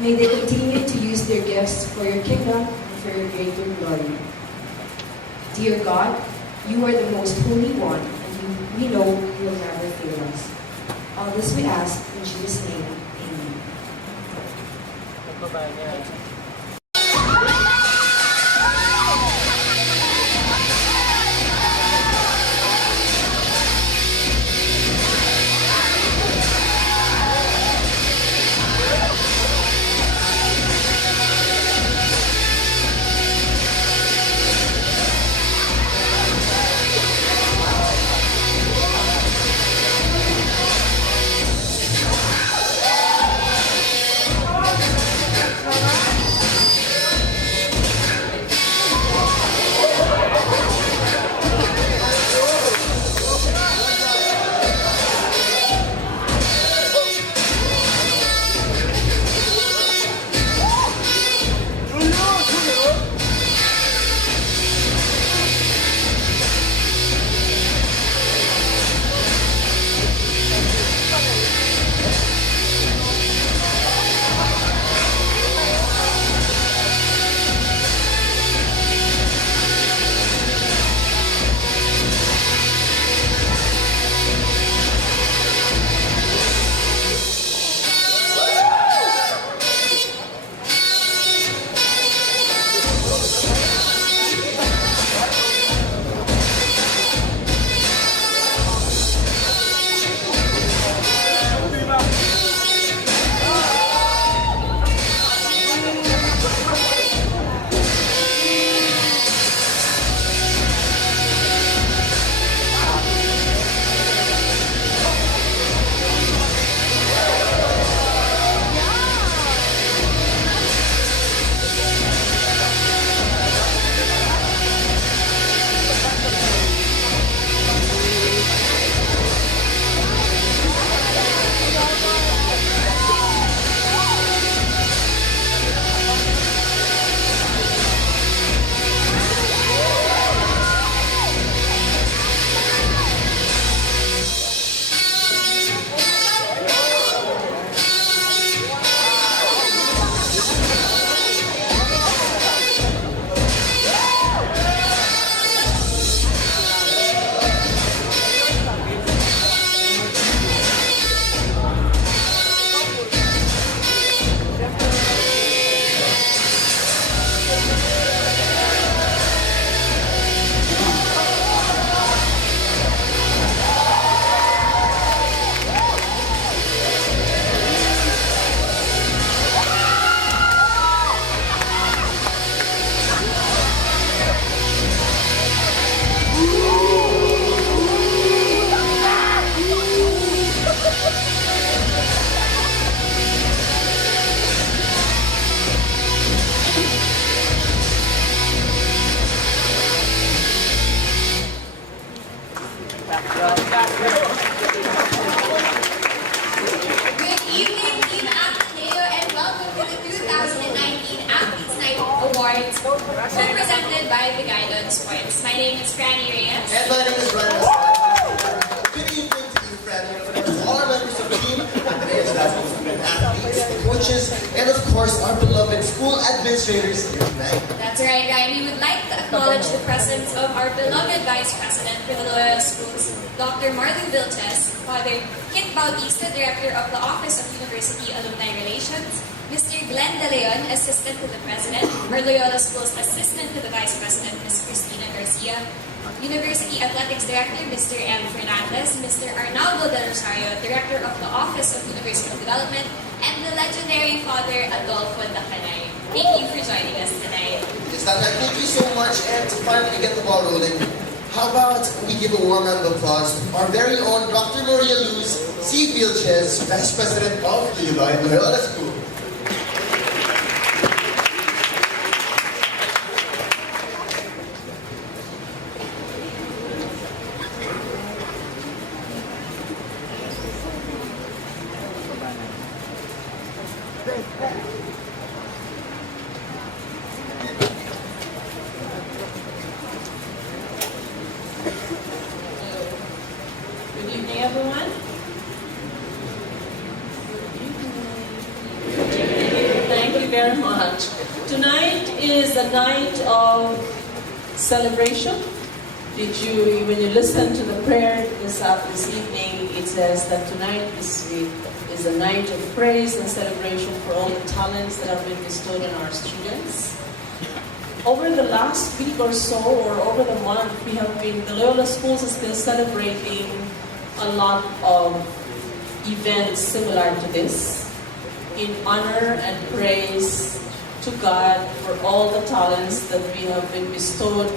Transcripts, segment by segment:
May they continue to use their gifts for your kingdom and for your greater glory. Dear God, you are the most holy one, and we know you will never fail us. All this we ask in Jesus' name. Amen. Good evening, Team Ateneo, and welcome to the 2019 Athletes Night Awards, co-presented by the Guidance Points. My name is Franny Reyes. And my name is Ryan. Good evening to you, Franny, and to all our members of the team, Ateneo's athletes, the coaches, and of course, our beloved school administrators here tonight. That's right, Ryan. We would like to acknowledge the presence of our beloved Vice President for the Loyola Schools, Dr. Marlon Vilches, Father Kit Bautista, Director of the Office of University Alumni Relations, Mr. Glenn De Leon, Assistant to the President, our Loyola Schools Assistant to the Vice President, Ms. Cristina Garcia, University Athletics Director, Mr. M. Fernandez, Mr. Arnaldo De Rosario, Director of the Office of University Development, and the legendary Father Adolfo Dacanay. Thank you for joining us tonight. Yes, thank you so much, and to finally get the ball rolling, how about we give a warm round of applause to our very own Dr. Maria Luz C. Vilches, Vice President of the Loyola School. Good evening, everyone. Good evening. very much. Tonight is a night of celebration. When you listen to the prayer this evening, it says that tonight is a night of praise and celebration for all the talents that have been bestowed on our students. Over the last week or so, or over the month, the Loyola Schools has been celebrating a lot of events similar to this, in honor and praise to God for all the talents that we have been bestowed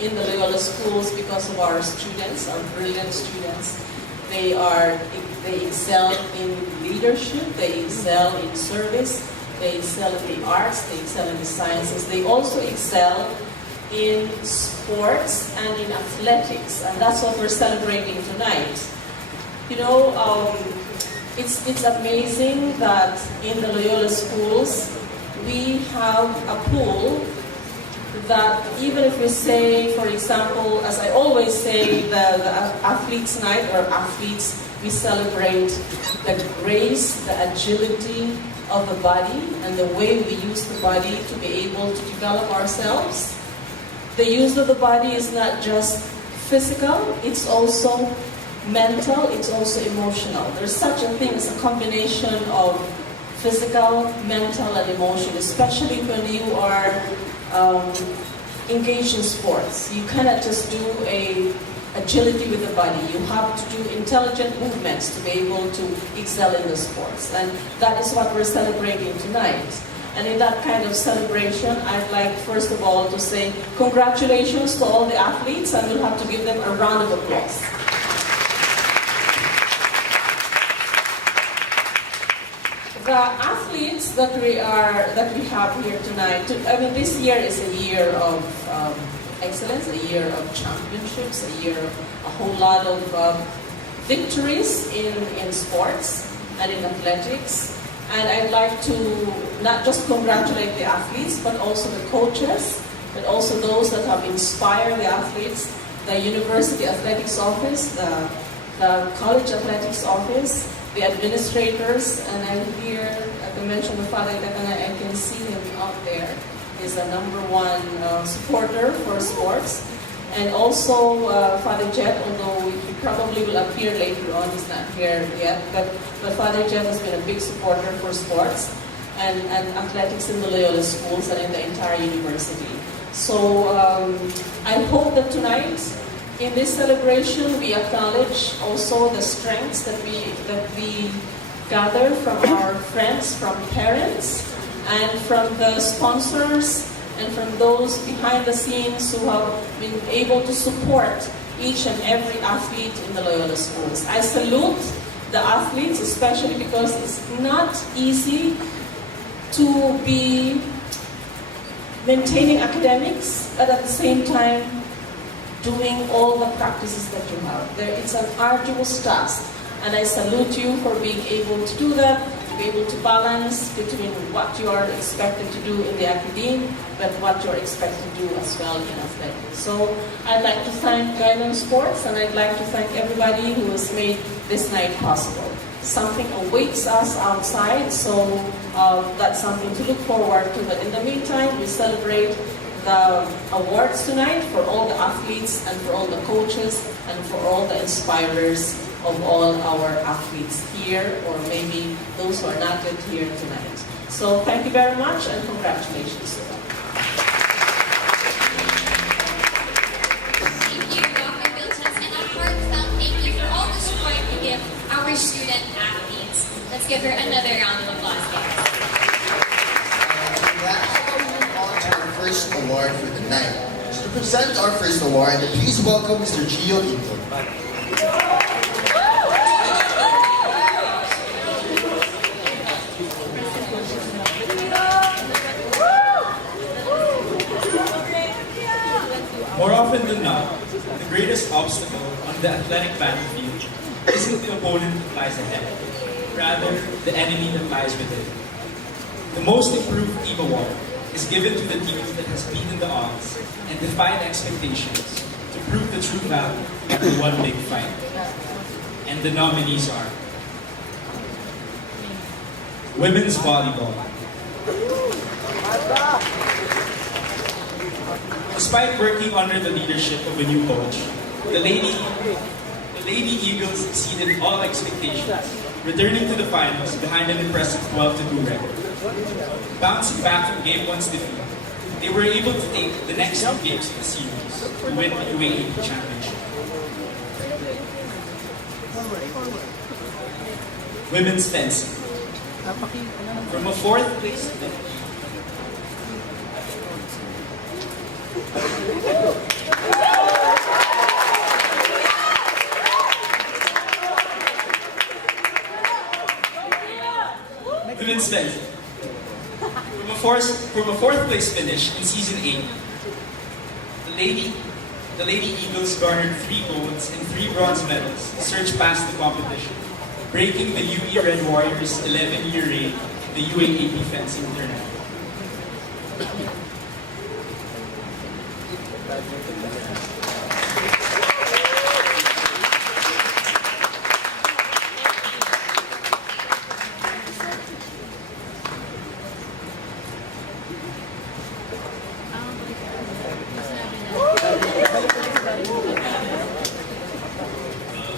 in the Loyola Schools because of our students, our brilliant students. They excel in leadership, they excel in service, they excel in the arts, they excel in the sciences. They also excel in sports and in athletics, and that's what we're celebrating tonight. You know, it's amazing that in the Loyola Schools we have a pool that even if we say, for example, as I always say, the athletes' night or athletes, we celebrate the grace, the agility of the body and the way we use the body to be able to develop ourselves. The use of the body is not just physical, it's also mental, it's also emotional. There's such a thing as a combination of physical, mental, and emotion, especially when you are engaged in sports. You cannot just do agility with the body. You have to do intelligent movements to be able to excel in the sports. And that is what we're celebrating tonight. And in that kind of celebration, I'd like, first of all, to say congratulations to all the athletes, and we'll have to give them a round of applause. The athletes that we have here tonight, this year is a year of excellence, a year of championships, a year of a whole lot of victories in sports and in athletics. And I'd like to not just congratulate the athletes, but also the coaches, but also those that have inspired the athletes, the University Athletics Office, the College Athletics Office, the administrators, and I'm here, as I mentioned, the Father Itakana, I can see him out there. He's a #1 supporter for sports. And also Father Jet, although he probably will appear later on, he's not here yet, but Father Jet has been a big supporter for sports and athletics in the Loyola Schools and in the entire university. So I hope that tonight, in this celebration, we acknowledge also the strengths that we gather from our friends, from parents, and from the sponsors, and from those behind the scenes who have been able to support each and every athlete in the Loyola Schools. I salute the athletes, especially because it's not easy to be maintaining academics, but at the same time doing all the practices that you have. It's an arduous task, and I salute you for being able to do that, to be able to balance between what you are expected to do in the academe, but what you're expected to do as well in athletics. So I'd like to thank Guidance Sports, and I'd like to thank everybody who has made this night possible. Something awaits us outside, so that's something to look forward to. But in the meantime, we celebrate the awards tonight for all the athletes and for all the coaches and for all the inspirers of all our athletes here, or maybe those who are not yet here tonight. So thank you very much and congratulations to them. Thank you, Dr. Vilches, and a heartfelt thank you for all the support you give our student athletes. Let's give her another round of applause, guys. First award for the night. So to present our first award, please welcome Mr. Gio Quinto. More often than not, the greatest obstacle on the athletic battlefield isn't the opponent that lies ahead, rather the enemy that lies within. The most improved team award is given to the team that has beaten the odds and defied expectations to prove the true value of the one big fight. And the nominees are Women's Volleyball, Despite working under the leadership of a new coach, the Lady Eagles exceeded all expectations, returning to the finals behind an impressive 12-2 record. Bouncing back from Game 1's defeat, they were able to take the next two games of the series to win the UAAP championship. Women's fencing. From a fourth place finish, women's fencing. From a fourth place finish in season 8, the Lady Eagles garnered 3 golds and 3 bronze medals to surge past the competition, breaking the UE Red Warriors' 11-year reign in the UAAP fencing tournament.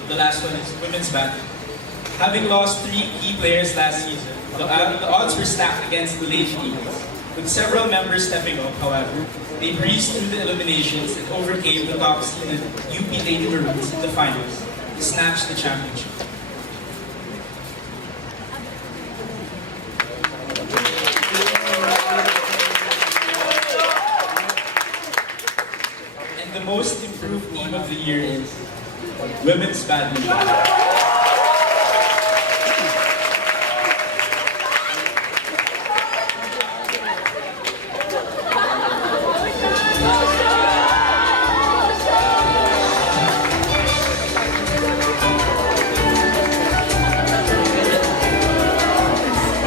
The last one is women's batting. Having lost 3 key players last season, the odds were stacked against the Lady Eagles. With several members stepping up, however, they breezed through the eliminations and overcame the top-seeded UP Lady Maroons in the finals to snatch the championship. And the most improved team of the year is women's badminton.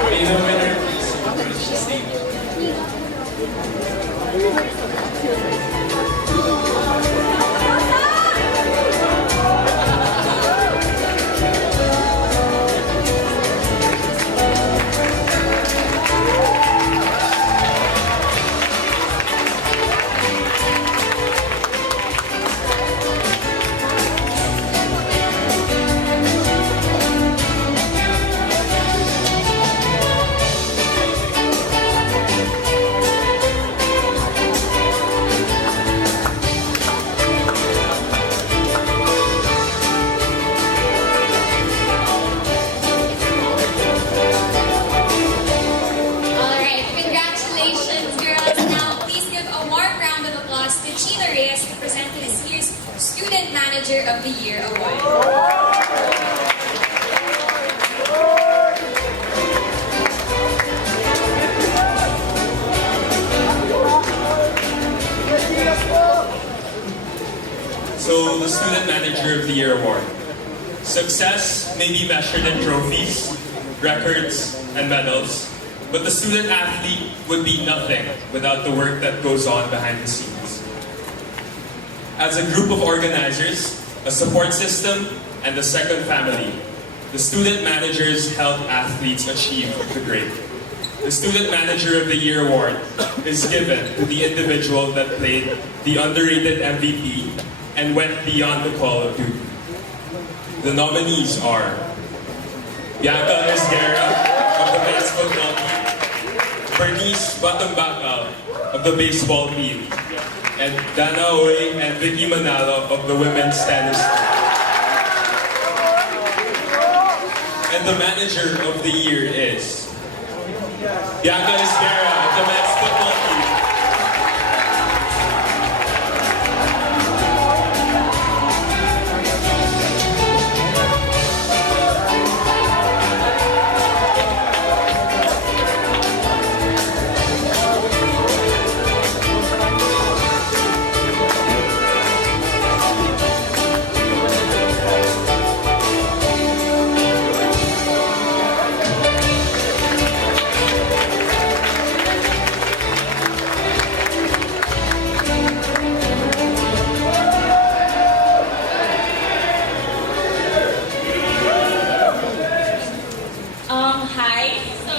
May the winner please approach the stage. Alright, congratulations girls. Now please give a warm round of applause to Chino Reyes to present this year's Student Manager of the Year Award. So, the Student Manager of the Year Award. Success may be measured in trophies, records, and medals, but the student athlete would be nothing without the work that goes on behind the scenes. As a group of organizers, a support system, and a second family, the student managers help athletes achieve the great. The Student Manager of the Year Award is given to the individual that played the underrated MVP and went beyond the call of duty. The nominees are Bianca Esguerra of the men's football team, Bernice Batambakal of the baseball team, and Dana Oy and Vicky Manalo of the women's tennis team. And the Manager of the Year is Bianca Esguerra of the men's football team. Hi. So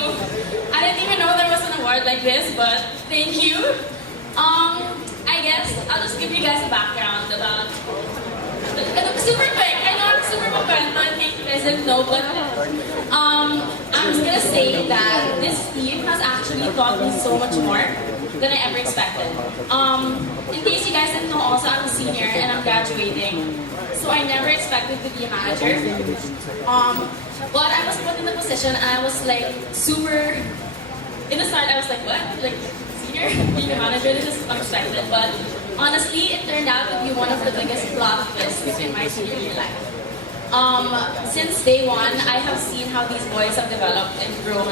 I didn't even know there was an award like this, but thank you. I guess I'll just give you guys a background about. Super quick. I know I'm super makwento. I think you guys didn't know, but I'm just gonna say that this team has actually taught me so much more than I ever expected. In case you guys didn't know, also I'm a senior and I'm graduating, so I never expected to be a manager. But I was put in the position and I was like super. In the start, I was like, what? Like senior being a manager? This is unexpected, but. Honestly, it turned out to be one of the biggest plot twists in my senior year life. Since day one, I have seen how these boys have developed and grown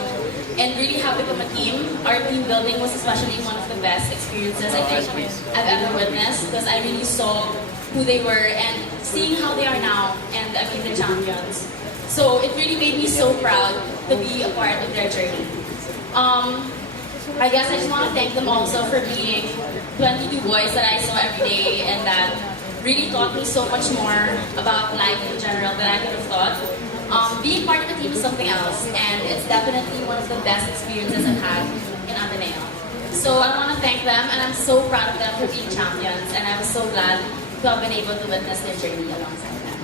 and really have become a team. Our team building was especially one of the best experiences I think I've ever witnessed because I really saw who they were and seeing how they are now and I mean the champions. So it really made me so proud to be a part of their journey. I guess I just want to thank them also for being 22 boys that I saw every day and that really taught me so much more about life in general than I could have thought. Being part of the team is something else and it's definitely one of the best experiences I've had in Ateneo. So I want to thank them and I'm so proud of them for being champions and I was so glad to have been able to witness their journey alongside them.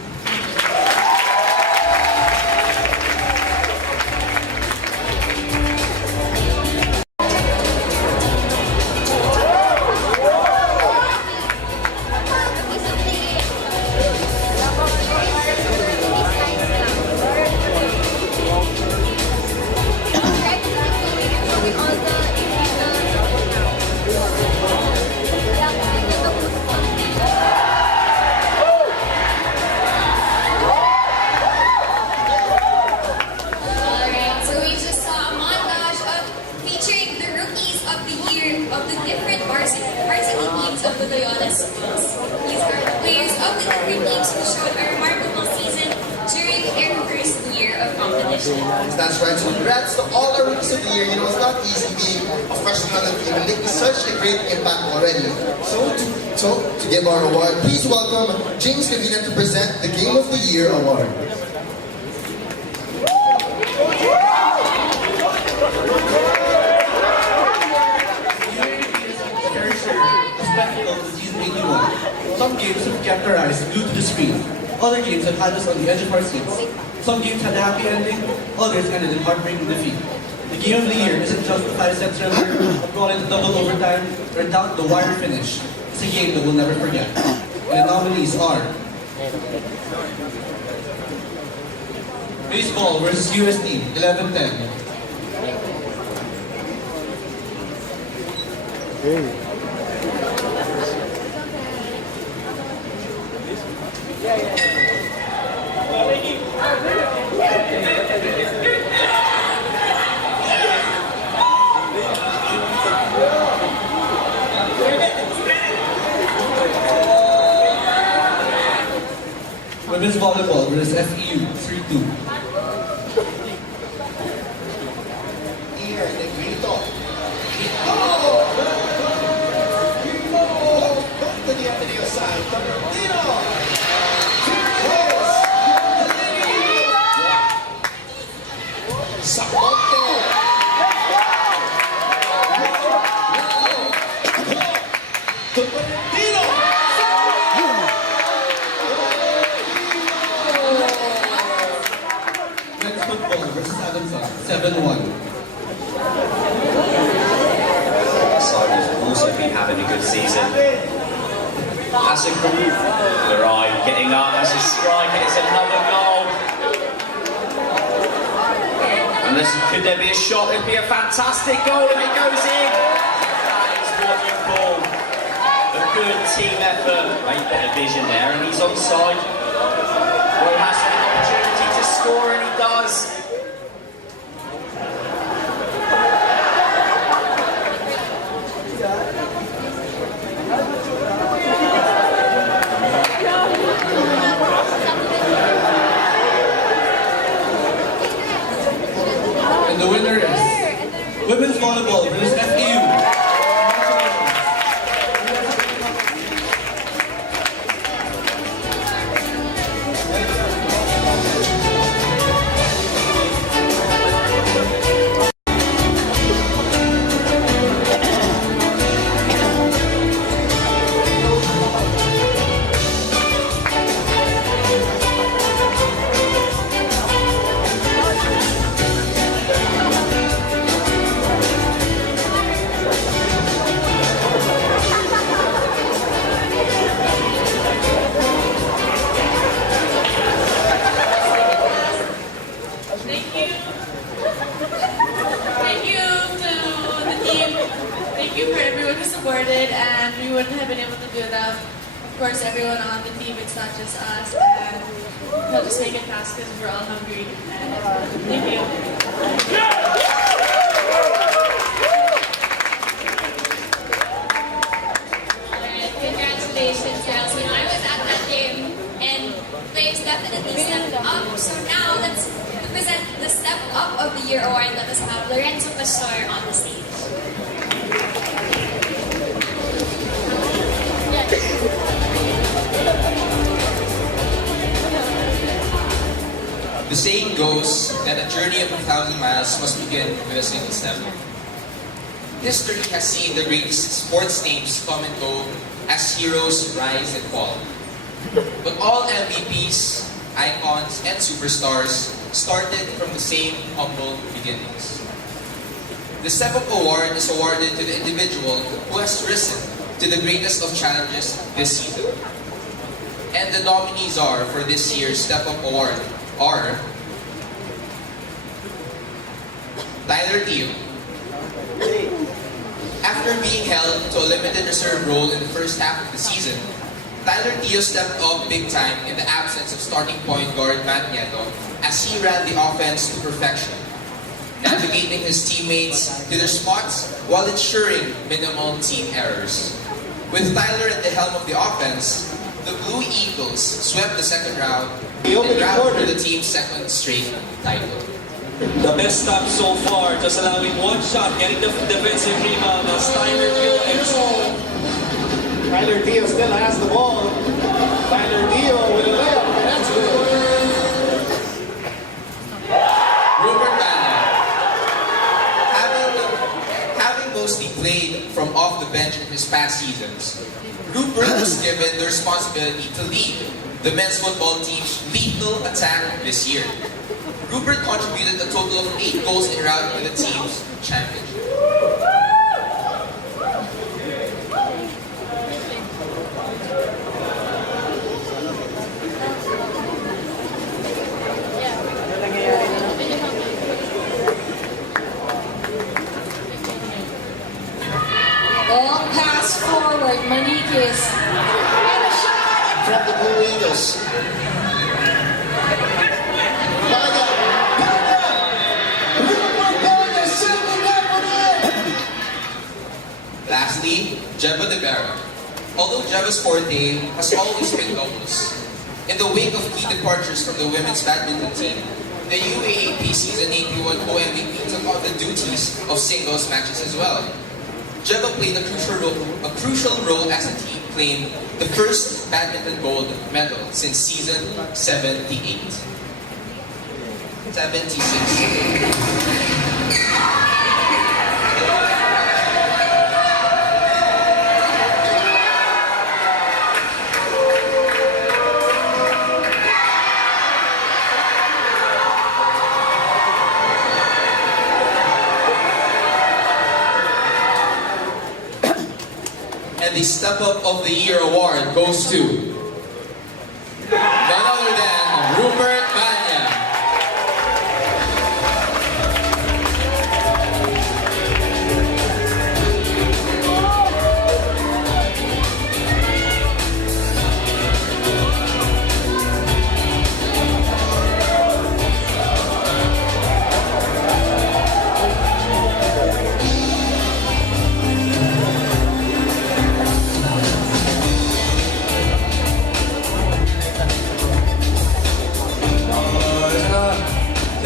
That's right, so congrats to all the rookies of the year. You know, it's not easy being a freshman on the team and making such a great impact already. So to give our award, please welcome James Cavina to present the Game of the Year award. Some games have kept our eyes glued to the screen. Other games have had us on the edge of our seats. Some games had a happy ending, others ended in heartbreaking defeat. The Game of the Year isn't just a 5-set thriller, a brawl into double overtime, or a down-the-wire finish. It's a game that we'll never forget. And the nominees are Baseball versus USD, 11-10. Women's Volleyball versus FEU, 3-2. Here, Negrito. To the Ateneo side, Tino. Saponte. Tino. Men's Football versus Adamson, 7-1. Cybers have also been having a good season. That's a group. Right, getting up, that's a strike, and it's another goal. And could there be a shot? It'd be a fantastic goal if it goes in. That is what you call a good team effort. Great bit of vision there, and he's onside. Well, he has an opportunity to score, and he does. And the winner is Women's Volleyball versus FEU. supported, and we wouldn't have been able to do that. Of course, everyone on the team, it's not just us, and we'll just make it fast because we're all hungry. And thank you. Alright, congratulations, girls. You know, I was at that game, and players definitely stepped up. So now, let's present the Step Up of the Year award. Let us have Lorenzo Pastor on the stage. The saying goes that a journey of 1,000 miles must begin with a single step. History has seen the greatest sports names come and go as heroes rise and fall. But all MVPs, icons, and superstars started from the same humble beginnings. The Step Up Award is awarded to the individual who has risen to the greatest of challenges this season. And the nominees are for this year's Step Up Award are Tyler Teo. After being held to a limited reserve role in the first half of the season, Tyler Teo stepped up big time in the absence of starting point guard Matt Nieto as he ran the offense to perfection, navigating his teammates to their spots while ensuring minimal team errors. With Tyler at the helm of the offense, the Blue Eagles swept the second round and grabbed for the team's second straight title. The best stop so far, just allowing one shot, getting the defensive rebound as Tyler Teo. Tyler Teo still has the ball. Tyler Teo with a layup, and that's good. Rupert Banner. Having mostly played from off the bench in his past seasons, Rupert was given the responsibility to lead the men's football team's lethal attack this year. Rupert contributed a total of 8 goals en route to the team's championship. Long pass forward, Manikis. And a shot! From the Blue Eagles. Lastly, Jeva de Vera. Although Jeva's forte has always been doubles, in the wake of key departures from the women's badminton team, the UAAP Season 81 co-MVP took on the duties of singles matches as well. Jeva played a crucial role as the team claimed the first badminton gold medal since season 76. And the Step Up of the Year award goes to none other than Rupert Banya.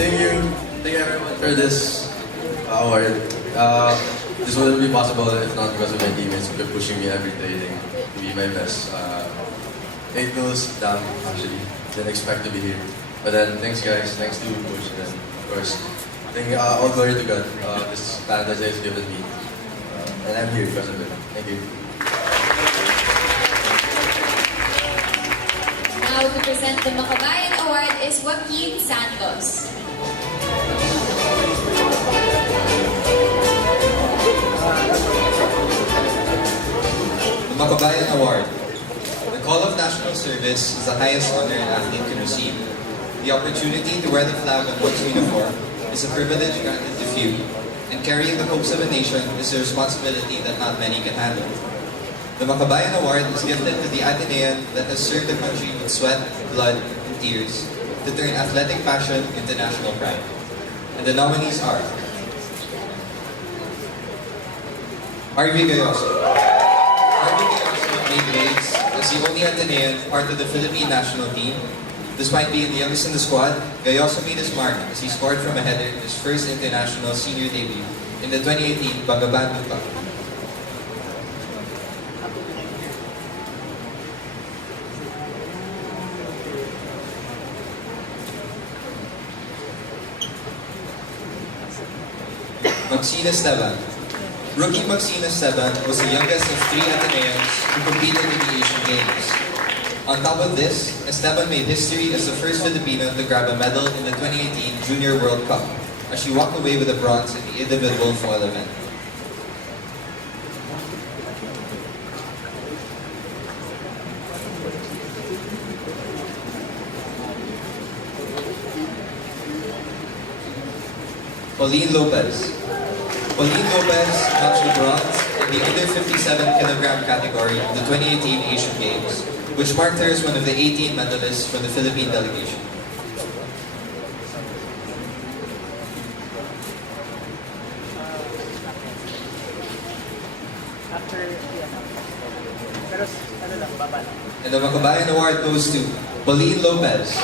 Thank you everyone for this award. This wouldn't be possible if not because of my teammates who kept pushing me every training to be my best. 8 goals down actually, didn't expect to be here. But then thanks guys, thanks to Coach, and then of course, all glory to God, this talent that He's given me. And I'm here because of it. Thank you. Now to present the Makabayan Award is Joaquin Santos. The Makabayan Award. The call of national service is the highest honor an athlete can receive. The opportunity to wear the flag on one's uniform is a privilege granted to few. and carrying the hopes of a nation is a responsibility that not many can handle. The Makabayan Award is gifted to the Ateneo that has served the country with sweat, blood, and tears to turn athletic passion into national pride. And the nominees are RV Gayoso. RV Gayoso made waves as the only Atenean part of the Philippine national team. Despite being the youngest in the squad, Gayoso made his mark as he scored from a header in his first international senior debut in the 2018 Bagaban Cup. Maxine Esteban. Rookie Maxine Esteban was the youngest of 3 Ateneans who competed in the Asian Games. On top of this, Esteban made history as the first Filipino to grab a medal in the 2018 Junior World Cup, as she walked away with a bronze in the individual foil event. Pauline Lopez. Pauline Lopez captured bronze in the under 57 kilogram category of the 2018 Asian Games, which marked her as one of the 18 medalists for the Philippine delegation. And the Makabayan Award goes to Pauline Lopez.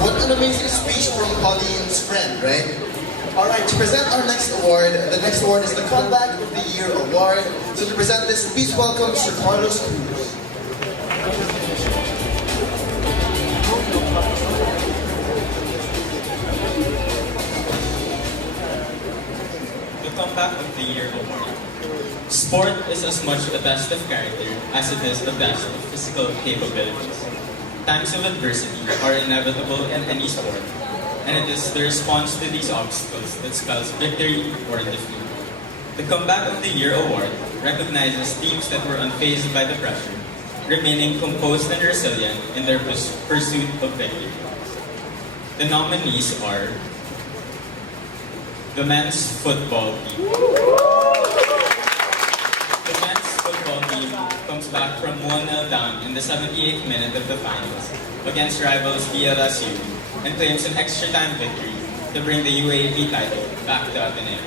What an amazing speech from Pauline's friend, right? Alright, to present our next award, the next award is the Comeback of the Year Award. So to present this, please welcome Sir Carlos Cruz. The Comeback of the Year Award. Sport is as much a test of character as it is a test of physical capabilities. Times of adversity are inevitable in any sport, and it is the response to these obstacles that spells victory or defeat. The Comeback of the Year Award recognizes teams that were unfazed by the pressure, remaining composed and resilient in their pursuit of victory. The nominees are the men's football team. The men's football team comes back from 1-0 down in the 78th minute of the finals against rivals VLSU and claims an extra time victory to bring the UAAP title back to Ateneo.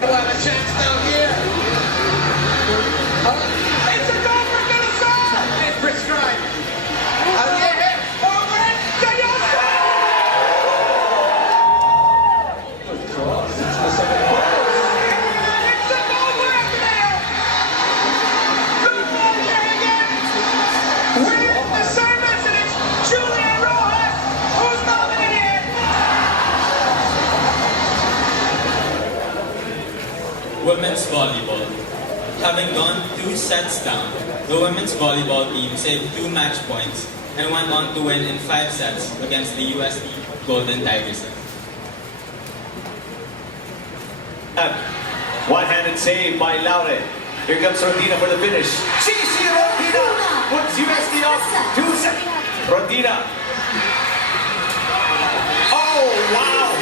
We'll have a chance down here. It's a goal for Minnesota! It's prescribed. Again, forward, Gayoso! Good cross. It's the second goal. It's a goal for Ateneo! Good ball here again. With the service, and it's Julian Rojas who's nominated. Women's volleyball. Having gone 2 sets down, the women's volleyball team saved 2 match points and went on to win in 5 sets against the USD Golden Tigers. One-handed save by Laure. Here comes Rodina for the finish. CC Rodina puts USD up 2 sets. Rodina. Oh, wow.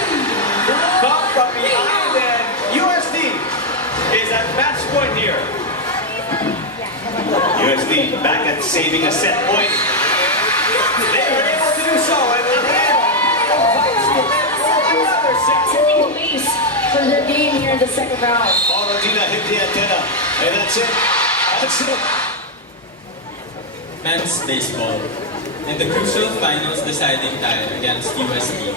Come from behind and USD is at match point here. USD back at saving a set point. They were able to do so and then another set. Setting the pace for their game here in the second round. Rodina hit the antenna and that's it. That's it. Men's baseball. In the crucial finals deciding tie against USD,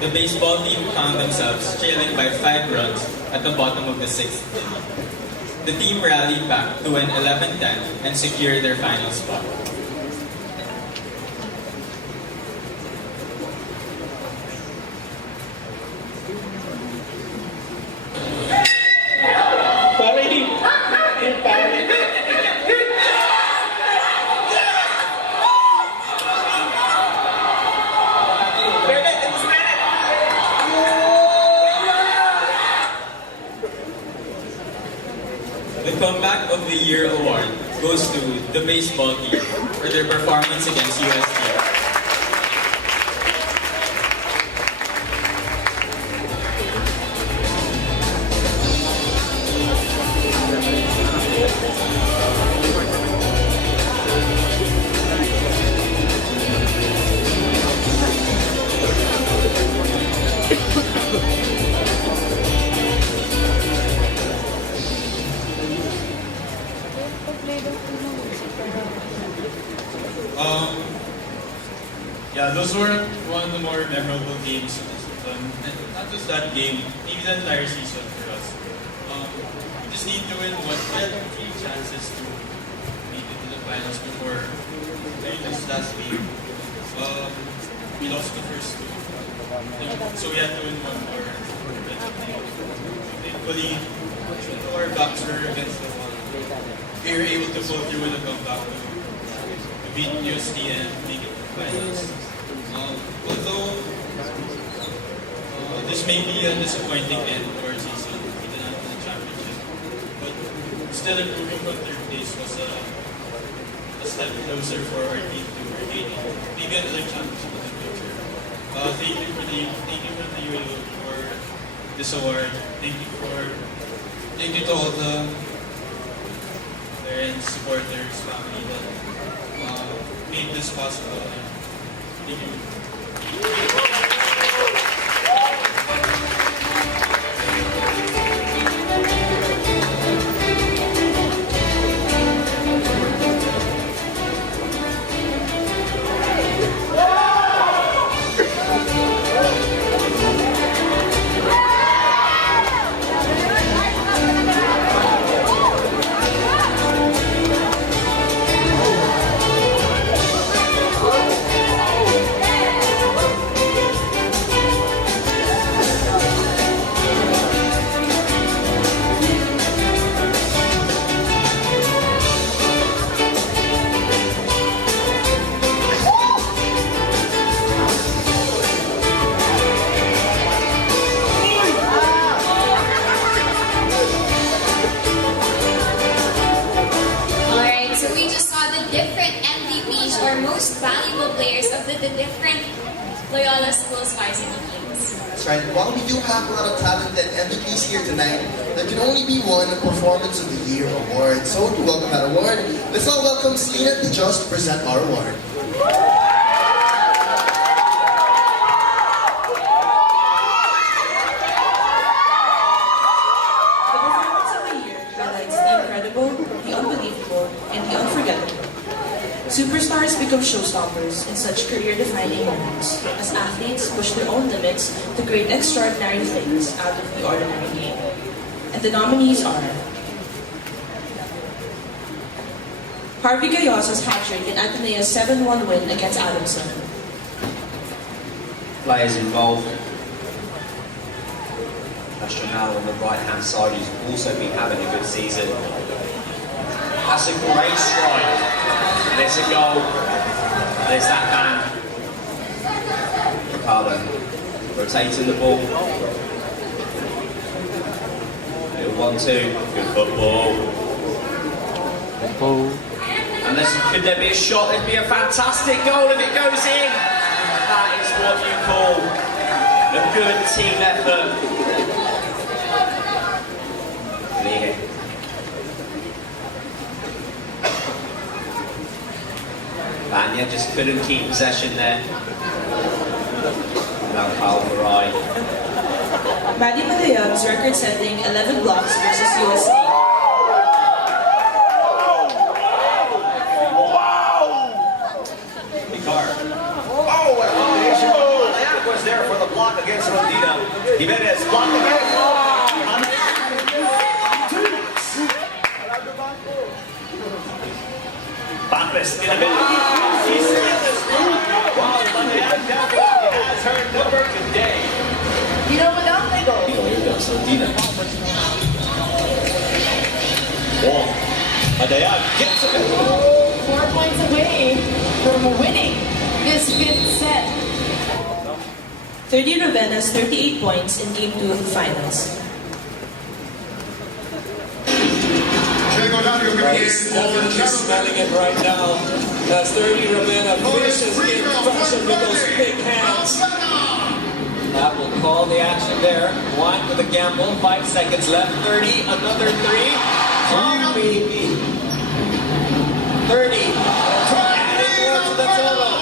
the baseball team found themselves trailing by 5 runs at the bottom of the 6th inning. The team rallied back to win 11-10 and secure their final spot. The Comeback of the Year award goes to the baseball team for their performance against USD. Yeah, those were one of the more memorable games of the season. And not just that game, maybe the entire season for us. We just need to win one. We had 3 chances to make it to the finals before this last game. We lost the first 2. So we had to win one more. Thankfully, our backs were against the wall. We were able to pull through with a comeback to beat USD and make it to the finals. Although this may be a disappointing end to our season, even after the championship, but still improving from 3rd place was a step closer for our team to regaining maybe another championship in the future. Thank you for the ULO for this award. Thank you to all the parents, supporters, family that made this possible. Thank you. Most valuable players of the different Loyola schools varsity teams. That's right. While we do have a lot of talented MVPs here tonight, there can only be one Performance of the Year award. So to welcome that award, let's all welcome Selena to just present our award. The Performance of the Year highlights the incredible, the unbelievable, and the unforgettable. Superstars become showstoppers in such career-defining moments as athletes push their own limits to create extraordinary things out of the ordinary game. And the nominees are Harvey Gayosa's hat-trick in Ateneo's 7-1 win against Adamson. Players involved. Astronal on the right-hand side, who's also been having a good season. That's a great strike. There's a goal. There's that man. Ricardo rotating the ball. Little 1-2. Good football. And could there be a shot? There'd be a fantastic goal if it goes in. That is what you call a good team effort. Lee. Banya just couldn't keep possession there. Now Carl Farai. Maddie Malayam's record-setting 11 blocks versus USA. Wow! Jimenez blocked the very Backless in the middle. She's still this one. Wow, Banayad definitely has her number today. Dino Magandego. Wong. Banayad gets it. 4 points away from winning this fifth set. 30 Ravenna's 38 points in Game 2 of the finals. He's smelling it right now. That's 30 Ravenna finishes in fashion with those big hands. That will call the action there. One with a gamble, 5 seconds left. 30, another 3. Oh, baby. 30. Adding more to the total.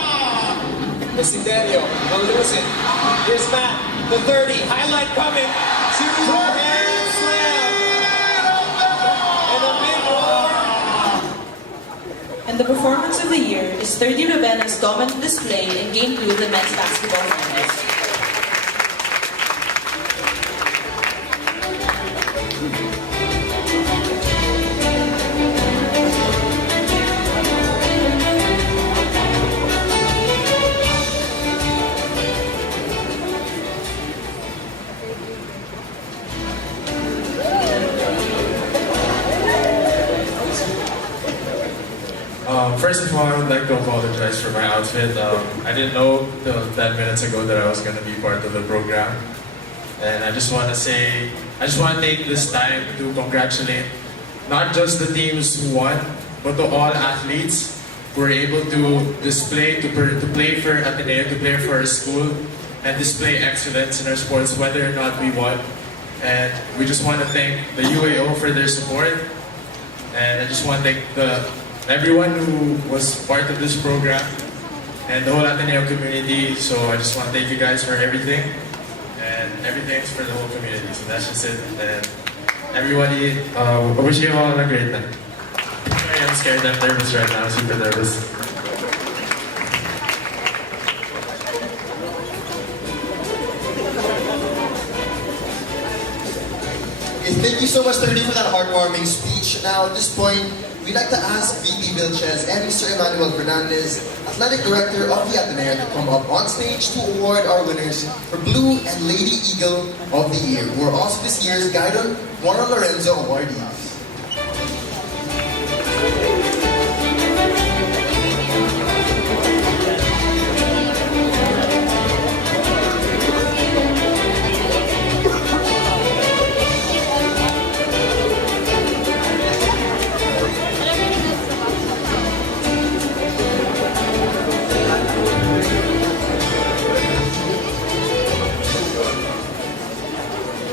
Ateneo will lose it. Here's Matt, the 30. Highlight coming. 2 hand slam. And a big roar. And the performance of the year is 30 Ravenna's dominant display in Game 2 of the men's basketball finals. First of all, I would like to apologize for my outfit. I didn't know till 10 minutes ago that I was going to be part of the program. And I just want to take this time to congratulate not just the teams who won, but to all athletes who were able to display, to play for Ateneo, to play for our school, and display excellence in our sports, whether or not we won. And we just want to thank the UAO for their support. And I just want to thank everyone who was part of this program and the whole Ateneo community. So I just want to thank you guys for everything, and everything's for the whole community. So that's just it. And everybody, I wish you all a great night. Sorry, I'm scared. I'm nervous right now. I'm super nervous. Okay, thank you so much, 30, for that heartwarming speech. Now, at this point, we'd like to ask VP Vilches and Mr. Emmanuel Fernandez, Athletic Director of the Ateneo, to come up on stage to award our winners for Blue and Lady Eagle of the Year, who are also this year's Guidon Juan Lorenzo awardees.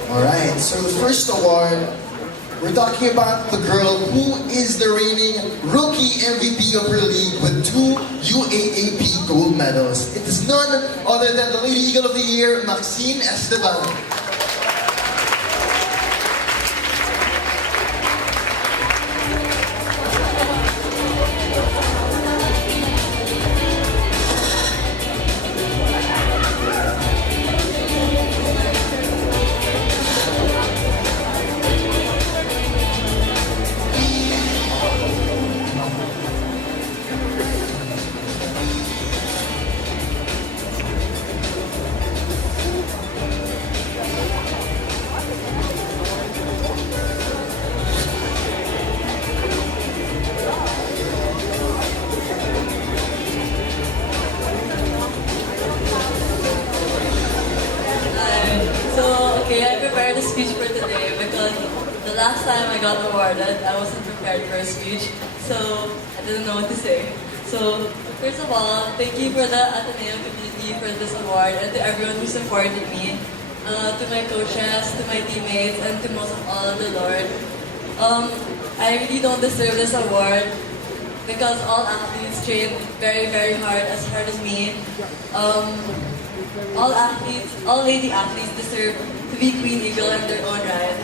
Alright, so the first award, we're talking about the girl who is the reigning rookie MVP of her league with 2 UAAP gold medals. It is none other than the Lady Eagle of the Year, Maxine Esteban. prepared a speech for today because the last time I got awarded, I wasn't prepared for a speech, so I didn't know what to say. So, first of all, thank you for the Ateneo community for this award and to everyone who supported me, to my coaches, to my teammates, and to most of all, the Lord. I really don't deserve this award because all athletes train very, very hard as me. All athletes, all lady athletes deserve to be Queen Eagle in their own right.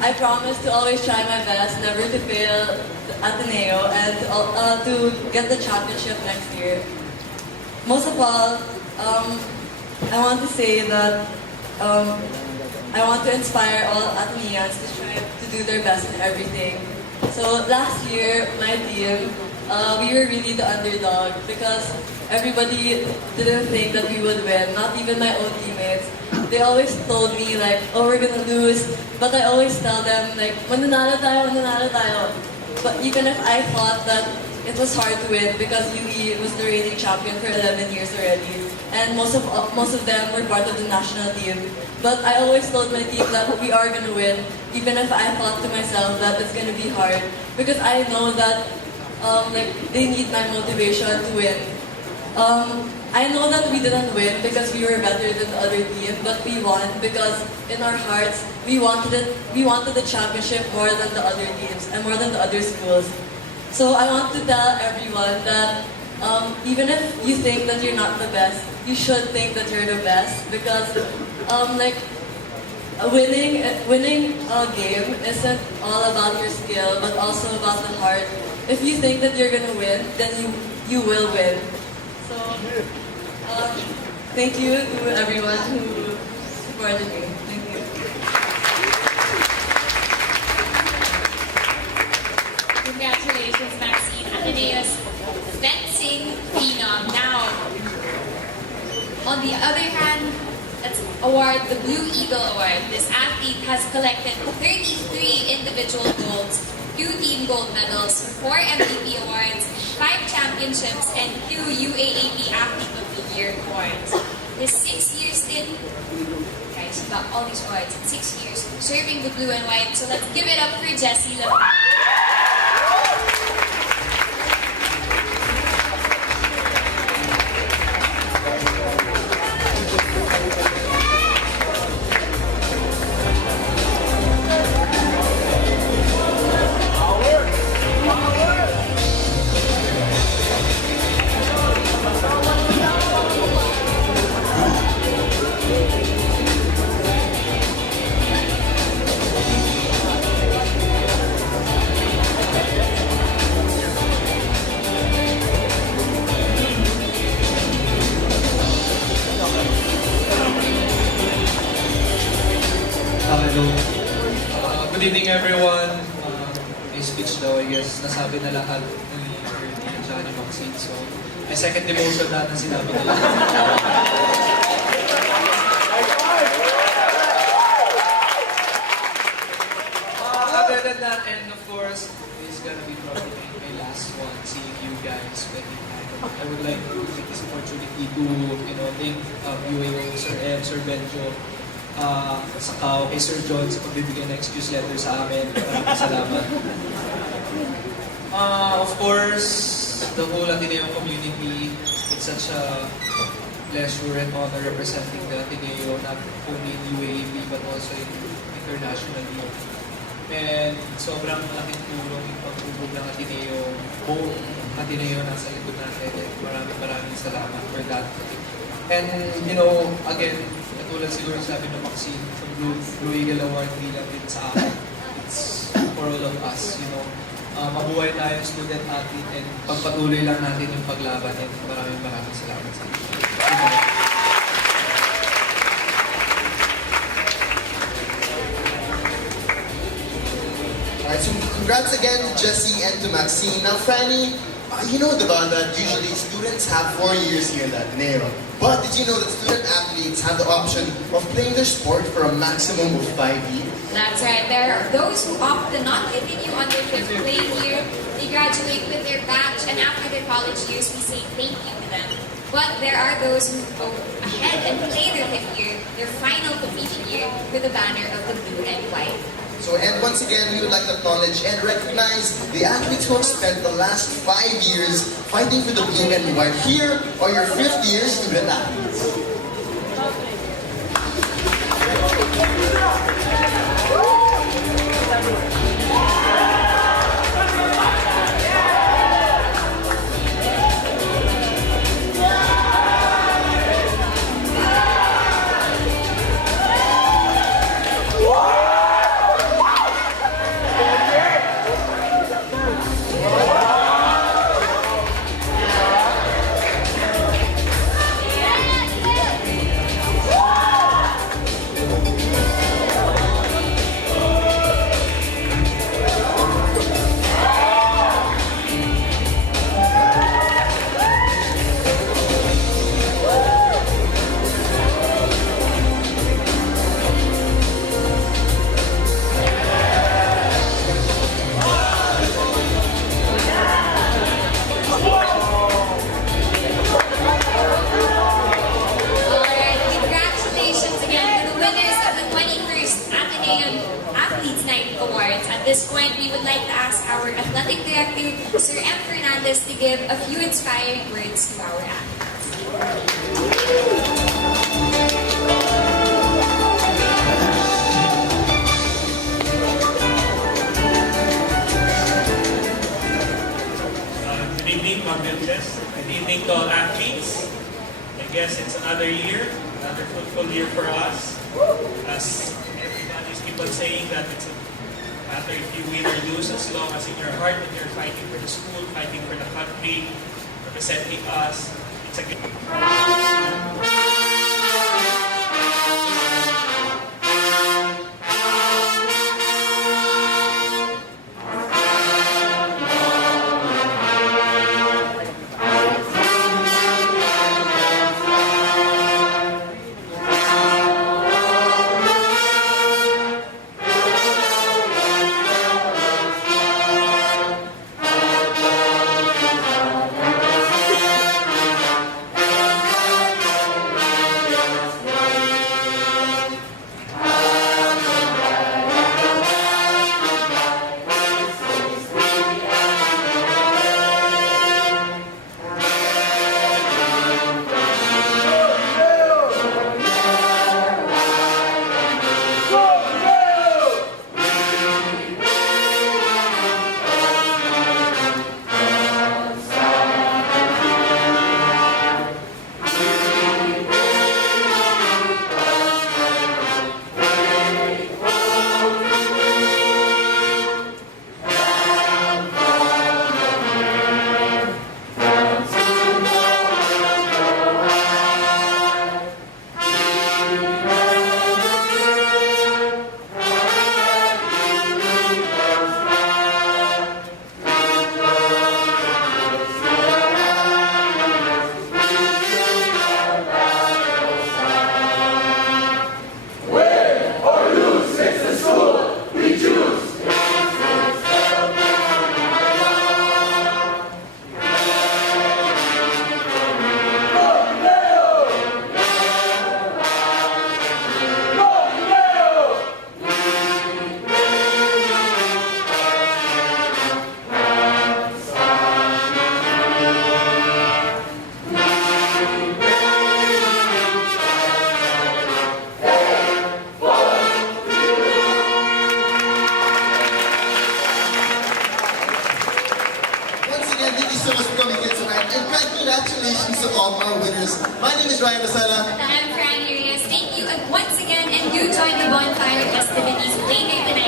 I promise to always try my best, never to fail Ateneo, and to get the championship next year. Most of all, I want to say that I want to inspire all Ateneans to try to do their best in everything. So last year, my team, we were really the underdog because everybody didn't think that we would win, not even my own teammates. They always told me like, oh, we're gonna lose. But I always tell them like, mananalo tayo, mananalo tayo. But even if I thought that it was hard to win because UE was the reigning champion for 11 years already. And most of them were part of the national team. But I always told my team that we are gonna win, even if I thought to myself that it's gonna be hard. Because I know that like they need my motivation to win. I know that we didn't win because we were better than the other team, but we won because in our hearts we wanted it. We wanted the championship more than the other teams and more than the other schools. So I want to tell everyone that even if you think that you're not the best, you should think that you're the best because like winning a game isn't all about your skill, but also about the heart. If you think that you're gonna win, then you will win. So thank you to everyone who supported me. Thank you. Congratulations, Maxine, Ateneo's fencing phenom. Now, on the other hand, let's award the Blue Eagle Award. This athlete has collected 33 individual golds, 2 team gold medals, 4 MVP awards, 5 championships, and 2 UAAP Athlete of the Year awards. His 6-year stint, guys, he got all these awards in 6 years, serving the blue and white. So let's give it up for Jessie. Good evening, everyone. May speech daw, I guess, nasabi na lahat ni Irwin Lee at ni Maxine. So, I second the motion lahat na sinabi nila. Other than that, and of course, it's gonna be probably my last one, seeing you guys spending time. I would like to take this opportunity to, thank UAO, Sir Ed, Sir Benjo, kay Sir John sa pagbibigay ng excuse letter sa amin. Maraming salamat. Of course, the whole Ateneo community, it's such a pleasure and honor representing the Ateneo, not only in UAAP but also internationally. And sobrang malaking tulong yung pagtubog ng Ateneo, buong Ateneo nasa likod natin. Maraming salamat for that. And, again, katulad siguro sabi ng Maxine, yung Blue Eagle Award hindi lang din sa akin. It's for all of us, mabuhay tayong student athlete and pagpatuloy lang natin yung paglaban and maraming salamat sa inyo. Alright, so congrats again to Jessie and to Maxine. Now, Fanny, you know diba that usually students have 4 years here at Ateneo. But did you know that student athletes have the option of playing their sport for a maximum of 5 years? That's right. There are those who opt to not continue on their 5th playing year. They graduate with their batch, and after their college years, we say thank you to them. But there are those who go ahead and play their 5th year, their final competing year, with the banner of the blue and white. So, and once again, we would like to acknowledge and recognize the athletes who have spent the last 5 years fighting for the blue and white. Here are your 5th year student athletes. Fernandez to give a few inspiring words to our athletes. Good evening, Ma'am. Good evening to all athletes. I guess it's another year, another fruitful year for us. As everybody's keep on saying that it's a matter if you win or lose, as long as in your heart that you're fighting for the school, fighting for the country, representing us, it's a good. Congratulations to all our winners. My name is Ryan Basala. I'm Fran Urias. Thank you once again, and do join the bonfire festivities later tonight.